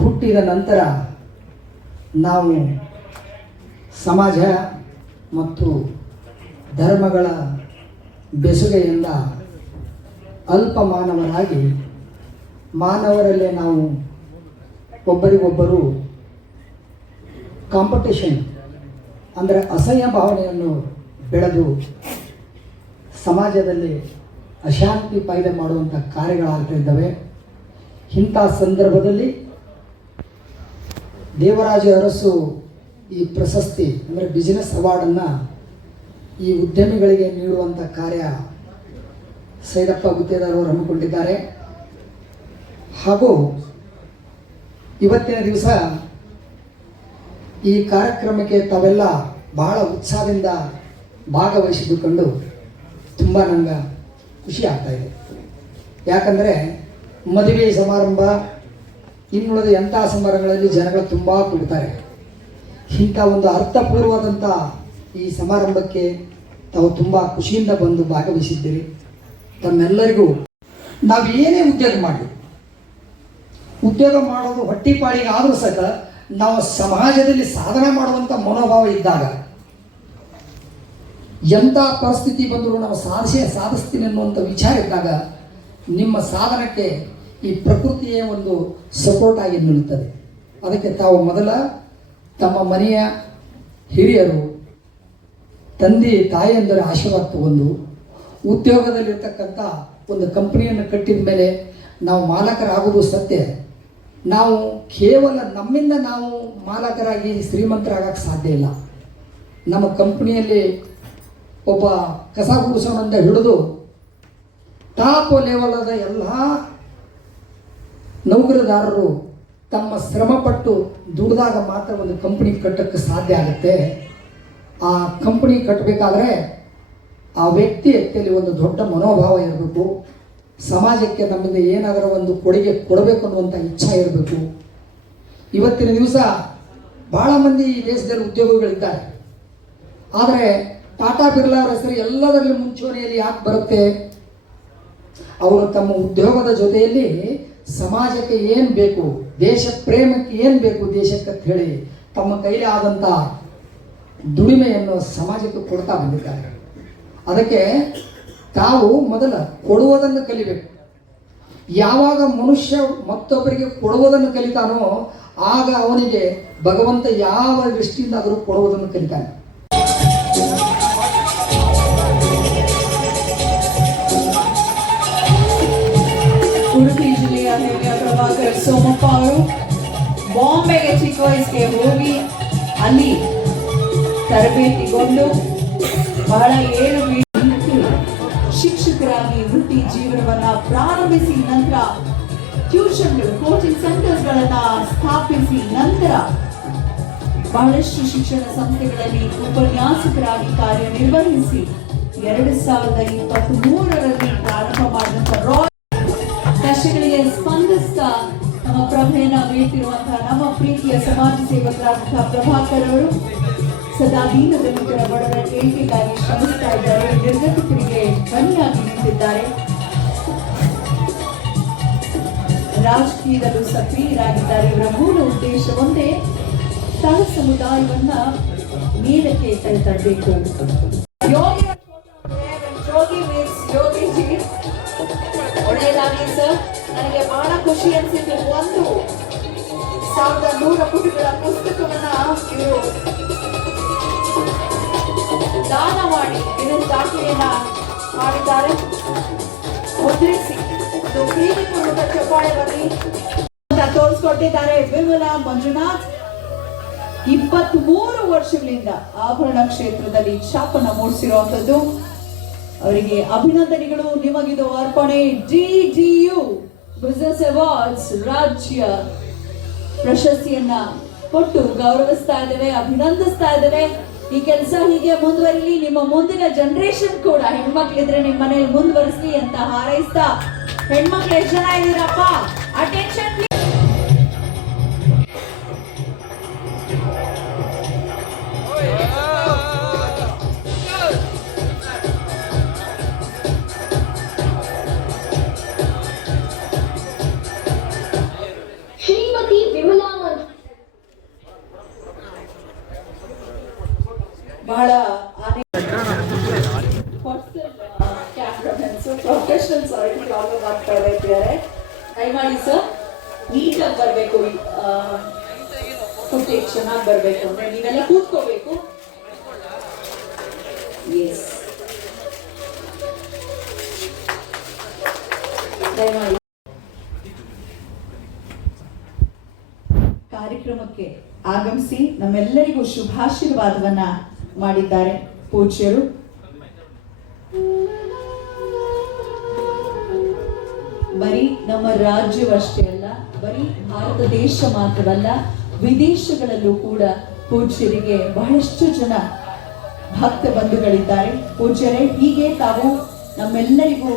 ಹುಟ್ಟಿದ ನಂತರ ನಾವು ಸಮಾಜ ಮತ್ತು ಧರ್ಮಗಳ ಬೆಸುಗೆಯಿಂದ ಅಲ್ಪ ಮಾನವರಾಗಿ ಮಾನವರಲ್ಲೇ ನಾವು ಒಬ್ಬರಿಗೊಬ್ಬರು ಕಾಂಪಿಟೇಷನ್ ಅಂದರೆ ಅಸಹ್ಯ ಭಾವನೆಯನ್ನು ಬೆಳೆದು ಸಮಾಜದಲ್ಲಿ ಅಶಾಂತಿ ಪೈದೆ ಮಾಡುವಂಥ ಕಾರ್ಯಗಳಾಗ್ತಾ ಇದ್ದಾವೆ. ಇಂಥ ಸಂದರ್ಭದಲ್ಲಿ ದೇವರಾಜ ಅರಸು ಈ ಪ್ರಶಸ್ತಿ ಅಂದರೆ ಬಿಸಿನೆಸ್ ಅವಾರ್ಡನ್ನು ಈ ಉದ್ಯಮಿಗಳಿಗೆ ನೀಡುವಂಥ ಕಾರ್ಯ ಸೈದಪ್ಪ ಗುತ್ತೇದಾರ್ ಅವರು ಹಮ್ಮಿಕೊಂಡಿದ್ದಾರೆ. ಹಾಗೂ ಇವತ್ತಿನ ದಿವಸ ಈ ಕಾರ್ಯಕ್ರಮಕ್ಕೆ ತಾವೆಲ್ಲ ಬಹಳ ಉತ್ಸಾಹದಿಂದ ಭಾಗವಹಿಸಿದುಕೊಂಡು ತುಂಬ ನಂಗೆ ಖುಷಿ ಆಗ್ತಾಯಿದೆ. ಯಾಕಂದರೆ ಮದುವೆ ಸಮಾರಂಭ ಇನ್ನುಳಿದ ಎಂಥ ಸಮಾರಂಭಗಳಲ್ಲಿ ಜನಗಳು ತುಂಬ ಕೂಡ್ತಾರೆ. ಇಂಥ ಒಂದು ಅರ್ಥಪೂರ್ವವಾದಂಥ ಈ ಸಮಾರಂಭಕ್ಕೆ ತಾವು ತುಂಬ ಖುಷಿಯಿಂದ ಬಂದು ಭಾಗವಹಿಸಿದ್ದೀರಿ. ತಮ್ಮೆಲ್ಲರಿಗೂ ನಾವು ಏನೇ ಉದ್ಯೋಗ ಮಾಡೋದು ಹೊಟ್ಟಿಪಾಡಿಗೆ ಆದರೂ ಸಹ ನಾವು ಸಮಾಜದಲ್ಲಿ ಸಾಧನೆ ಮಾಡುವಂಥ ಮನೋಭಾವ ಇದ್ದಾಗ ಎಂಥ ಪರಿಸ್ಥಿತಿ ಬಂದರೂ ನಾವು ಸಾಧಿಸ್ತೀನಿ ಅನ್ನುವಂಥ ವಿಚಾರ ಇದ್ದಾಗ ನಿಮ್ಮ ಸಾಧನಕ್ಕೆ ಈ ಪ್ರಕೃತಿಯೇ ಒಂದು ಸಪೋರ್ಟ್ ಆಗಿ ನಿಲ್ಲುತ್ತದೆ. ಅದಕ್ಕೆ ತಾವು ಮೊದಲ ತಮ್ಮ ಮನೆಯ ಹಿರಿಯರು ತಂದೆ ತಾಯಿಯಂದರೆ ಆಶೀರ್ವಾದ ತಗೊಂಡು ಉದ್ಯೋಗದಲ್ಲಿರ್ತಕ್ಕಂಥ ಒಂದು ಕಂಪನಿಯನ್ನು ಕಟ್ಟಿದ ಮೇಲೆ ನಾವು ಮಾಲಕರಾಗುವುದು ಸತ್ಯ. ನಾವು ಕೇವಲ ನಮ್ಮಿಂದ ನಾವು ಮಾಲಕರಾಗಿ ಶ್ರೀಮಂತರಾಗಕ್ಕೆ ಸಾಧ್ಯ ಇಲ್ಲ. ನಮ್ಮ ಕಂಪನಿಯಲ್ಲಿ ಒಬ್ಬ ಕಸ ಗುಡಿಸೋನಿಂದ ಹಿಡಿದು ಟಾಪ್ ಲೆವೆಲದ ಎಲ್ಲ ನೌಕರದಾರರು ತಮ್ಮ ಶ್ರಮಪಟ್ಟು ದುಡಿದಾಗ ಮಾತ್ರ ಒಂದು ಕಂಪನಿ ಕಟ್ಟಕ್ಕೆ ಸಾಧ್ಯ ಆಗುತ್ತೆ. ಆ ಕಂಪನಿ ಕಟ್ಟಬೇಕಾದ್ರೆ ಆ ವ್ಯಕ್ತಿಯಲ್ಲಿ ಒಂದು ದೊಡ್ಡ ಮನೋಭಾವ ಇರಬೇಕು. ಸಮಾಜಕ್ಕೆ ನಮ್ಮಿಂದ ಏನಾದರೂ ಒಂದು ಕೊಡುಗೆ ಕೊಡಬೇಕು ಅನ್ನುವಂಥ ಇಚ್ಛೆ ಇರಬೇಕು. ಇವತ್ತಿನ ದಿವಸ ಭಾಳ ಮಂದಿ ಈ ದೇಶದಲ್ಲಿ ಉದ್ಯೋಗಗಳಿದ್ದಾರೆ. ಆದರೆ ಟಾಟಾ ಬಿರ್ಲಾ ಅವರ ಹೆಸರು ಎಲ್ಲದರಲ್ಲಿ ಮುಂಚೂಣಿಯಲ್ಲಿ ಯಾಕೆ ಬರುತ್ತೆ? ಅವರು ತಮ್ಮ ಉದ್ಯೋಗದ ಜೊತೆಯಲ್ಲಿ ಸಮಾಜಕ್ಕೆ ಏನು ಬೇಕು, ದೇಶ ಪ್ರೇಮಕ್ಕೆ ಏನು ಬೇಕು ದೇಶಕ್ಕೆ ಅಂತ ಹೇಳಿ ತಮ್ಮ ಕೈಲಿ ಆದಂಥ ದುಡಿಮೆಯನ್ನು ಸಮಾಜಕ್ಕೆ ಕೊಡ್ತಾ ಬಂದಿದ್ದಾರೆ. ಅದಕ್ಕೆ ತಾವು ಮೊದಲ ಕೊಡುವುದನ್ನು ಕಲಿಬೇಕು. ಯಾವಾಗ ಮನುಷ್ಯ ಮತ್ತೊಬ್ಬರಿಗೆ ಕೊಡುವುದನ್ನು ಕಲಿತಾನೋ ಆಗ ಅವನಿಗೆ ಭಗವಂತ ಯಾವ ದೃಷ್ಟಿಯಿಂದ ಆದರೂ ಕೊಡುವುದನ್ನು ಕಲಿತಾನೆ. ಉಡುಪಿ ಜಿಲ್ಲೆಯ ಹೆಮ್ಮೆಯ ಪ್ರಭಾಕರ್ ಸೋಮಪ್ಪ ಅವರು ಬಾಂಬೆಗೆ ಚಿಕ್ಕ ವಯಸ್ಸಿಗೆ ಹೋಗಿ ಅಲ್ಲಿ ತರಬೇತಿಗೊಂಡು ಬಹಳ 7 ಶಿಕ್ಷಕರಾಗಿ ವೃತ್ತಿ ಜೀವನವನ್ನ ಪ್ರಾರಂಭಿಸಿ ನಂತರ ಟ್ಯೂಷನ್ಗಳು ಕೋಚಿಂಗ್ ಸೆಂಟರ್ಸ್ಗಳನ್ನ ಸ್ಥಾಪಿಸಿ ನಂತರ ಬಹಳಷ್ಟು ಶಿಕ್ಷಣ ಸಂಸ್ಥೆಗಳಲ್ಲಿ ಉಪನ್ಯಾಸಕರಾಗಿ ಕಾರ್ಯನಿರ್ವಹಿಸಿ 2023ರಲ್ಲಿ ಪ್ರಾರಂಭ ಮಾಡಿದಂಥ ಕಷ್ಟಗಳಿಗೆ ಸ್ಪಂದಿಸ್ತಾ ನಮ್ಮ ಪ್ರಭೆಯನ್ನ ಬೀಳ್ತಿರುವಂತಹ ನಮ್ಮ ಪ್ರೀತಿಯ ಸಮಾಜ ಸೇವಕರಾದಂತಹ ಪ್ರಭಾಕರ್ ಅವರು ಸದಾ ದೀನದಲಿತರ ಬಡವರ ಏಳಿಗೆಗಾಗಿ ಶ್ರಮಿಸ್ತಾ ಇದ್ದಾರೆ. ನಿರ್ಗತಿಕರಿಗೆ ಧ್ವನಿಯಾಗಿ ನಿಂತಿದ್ದಾರೆ. ರಾಜಕೀಯದಲ್ಲೂ ಸಕ್ರಿಯರಾಗಿದ್ದಾರೆ. ಇವರ ಮೂಲ ಉದ್ದೇಶ ಒಂದೇ, ತಳ ಸಮುದಾಯವನ್ನ ಮೇಲಕ್ಕೆ ತರಬೇಕು. ಒಳ್ಳೆಯದಾಗಿ ಸರ್, ನನಗೆ ಬಹಳ ಖುಷಿ ಅನಿಸಿದ್ದು, 1100 ಪುಟಗಳ ಪುಸ್ತಕವನ್ನ ಇವರು ದಾನ ಮಾಡಿ ಇದನ್ನು ದಾಖಲೆಯನ್ನ ಮಾಡಿದ್ದಾರೆ. ಮುದ್ರಿಸಿ ಒಂದು ಪ್ರೀತಿಪೂರ್ವಕ ಚಪ್ಪಾಳೆಯಲ್ಲಿ ತೋರಿಸ್ಕೊಟ್ಟಿದ್ದಾರೆ. ವಿಮಲಾ ಮಂಜುನಾಥ್ 23 ವರ್ಷಗಳಿಂದ ಆಭರಣ ಕ್ಷೇತ್ರದಲ್ಲಿ ಛಾಪನ್ನ ಮೂಡಿಸಿರುವಂತದ್ದು. ಅವರಿಗೆ ಅಭಿನಂದನೆಗಳು. ನಿಮಗಿದು ಅರ್ಪಣೆ. DGU ಬಿಸಿನೆಸ್ ಅವಾರ್ಡ್ಸ್ ರಾಜ್ಯ ಪ್ರಶಸ್ತಿಯನ್ನ ಕೊಟ್ಟು ಗೌರವಿಸ್ತಾ ಇದ್ದೇವೆ, ಅಭಿನಂದಿಸ್ತಾ ಇದ್ದೇವೆ. ಈ ಕೆಲಸ ಹೀಗೆ ಮುಂದುವರಿಲಿ. ನಿಮ್ಮ ಮುಂದಿನ ಜನರೇಷನ್ ಕೂಡ ಹೆಣ್ಮಕ್ಳಿದ್ರೆ ನಿಮ್ಮ ಮನೇಲಿ ಮುಂದುವರಿಸಲಿ ಅಂತ ಹಾರೈಸ್ತಾ, ಹೆಣ್ಮಕ್ಳು ಎಷ್ಟು ಜನ ಇದ್ದೀರಪ್ಪ? ಅಟೆನ್ಷನ್. ದಯಮಾಡಿ ಸರ್ ನೀಟಾಗಿ ಬರಬೇಕು, ಫುಟೇಜ್ ಚೆನ್ನಾಗಿ ಬರಬೇಕು ಅಂದ್ರೆ ನೀವೆಲ್ಲ ಕೂತ್ಕೋಬೇಕು. ಎಸ್, ದಯಮಾಡಿ ಕಾರ್ಯಕ್ರಮಕ್ಕೆ ಆಗಮಿಸಿ ನಮ್ಮೆಲ್ಲರಿಗೂ ಶುಭಾಶೀರ್ವಾದವನ್ನ ಮಾಡಿದ್ದಾರೆ ಪೂಜ್ಯರು. ಬರೀ ನಮ್ಮ ರಾಜ್ಯವಷ್ಟೇ ಅಲ್ಲ, ಬರೀ ಭಾರತ ದೇಶ ಮಾತ್ರವಲ್ಲ, ವಿದೇಶಗಳಲ್ಲೂ ಕೂಡ ಪೂಜ್ಯರಿಗೆ ಬಹಳಷ್ಟು ಜನ ಭಕ್ತ ಬಂಧುಗಳಿದ್ದಾರೆ. ಪೂಜ್ಯರೇ, ಹೀಗೆ ತಾವು ನಮ್ಮೆಲ್ಲರಿಗೂ